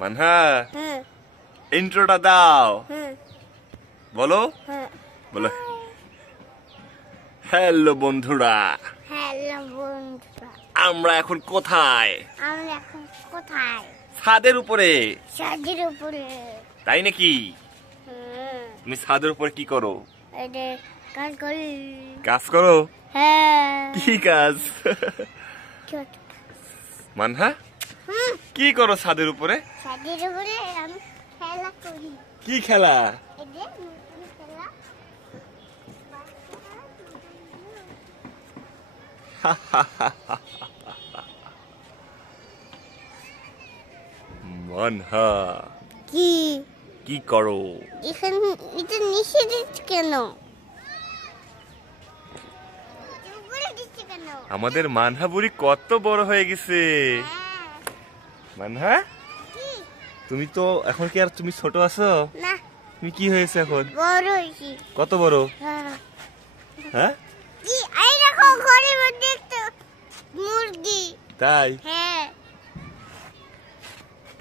মানহা ইন্ট্রোটা দাও। বলো বলো। হ্যালো বন্ধুরা, আমরা এখন কোথায়? ছাদের উপরে। তাই নাকি? তুমি ছাদের উপরে কি করো? কাজ করো? কি কাজ? মানহা কি করো ছাদের উপরে? কি খেলা? মানহা কি করো? আমাদের মানহা বুড়ি কত বড় হয়ে গেছে। মানহা তুমি তো এখন কি আর তুমি ছোট আছো? তুমি কি হয়েছে এখন? কত বড়? হ্যাঁ, মুরগি। তাই?